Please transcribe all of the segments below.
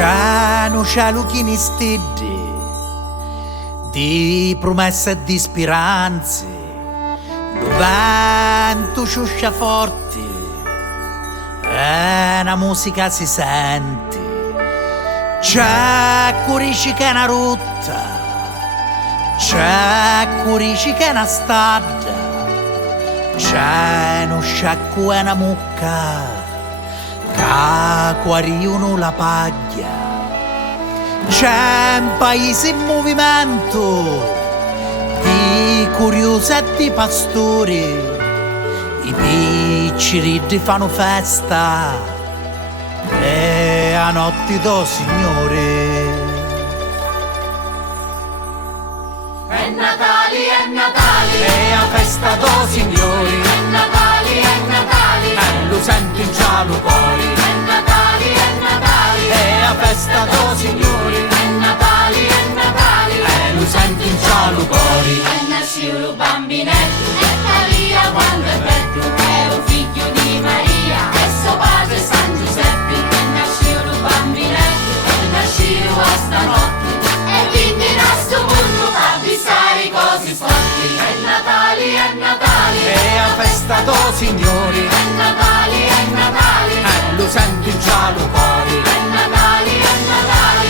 C'hanno cialuchini stiddi di promesse e di speranze, lo vento ciuscia forte e una musica si sente. C'è curici che è una rotta, c'è curici che è una stradda, c'è uno sciacquo e una mucca che guariano la paglia. C'è un paese in movimento di curiosi e di pastori, i picciri fanno festa e a notte do Signore. È Natale, e a festa do Signore, è Natale, e lo sento in cielo cuore. è Natale, E a festa do Signore, è Natale, e lo sento in cielo cuore. è nasciuto bambinetto, è Maria quando è bello, è un figlio di Maria, è suo padre San Giuseppe, è nasciuto bambinetto, è nasciuto a stanotte, e quindi in sto mondo fa avvisare cose storte. È Natale, E a festa do Signore, è Natale, e lo sento in cielo cuore. è Natale,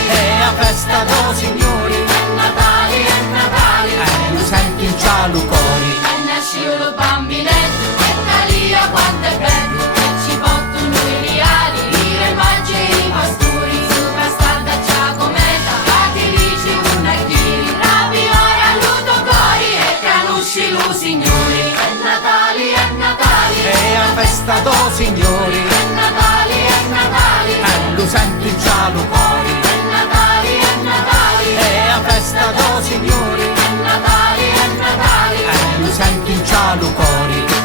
E a festa do Signore, è Natale, e lo sento in cielo cuore. è nasciuto bambinetto, è Maria quando è bello, e ci portano i reali, i re magi e i pastori, sopra strada c'è cometa, che dice una chili, ravioli alluto cori e canusci lo Signore. È Natale, E a festa do Signore, è Natale, e lo sento in cielo cuore. è Natale, E a festa do Signore, è Natale, e lo sento in cielo cuore.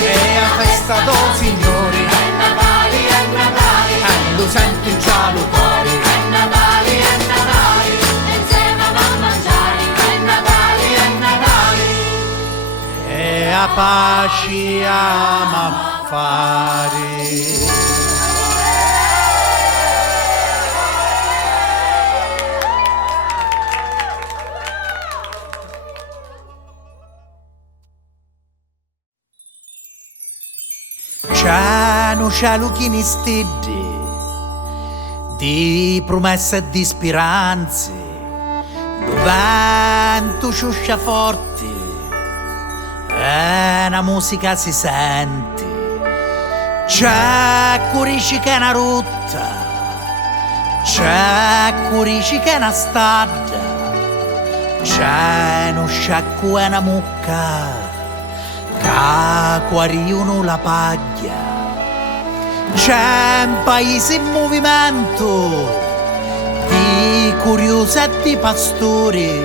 E a festa do Signore, e lo sento in cielo cuore. è Natale, insieme a mangiare, è Natale, E a pace ama a fare. C'hanno cialuchini stiddi di promesse e di speranze, lo vento ciuscia forte e una musica si sente. C'è curici che è una rotta, c'è curici che è una stradda, c'è uno sciacquo e una mucca che guariano la paglia. C'è un paese in movimento di curiosi e di pastori,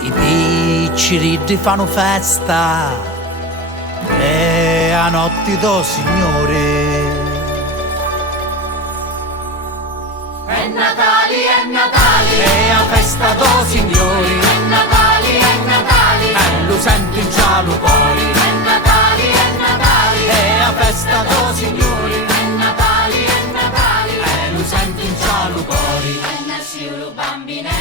i picciri fanno festa e a notte do Signore. è Natale, E a festa do Signore, è Natale, e lo sento in cielo cuore. è Natale, E a festa do Signore, è Natale, e lo sento in cielo cuore. è nasciuto bambinetto.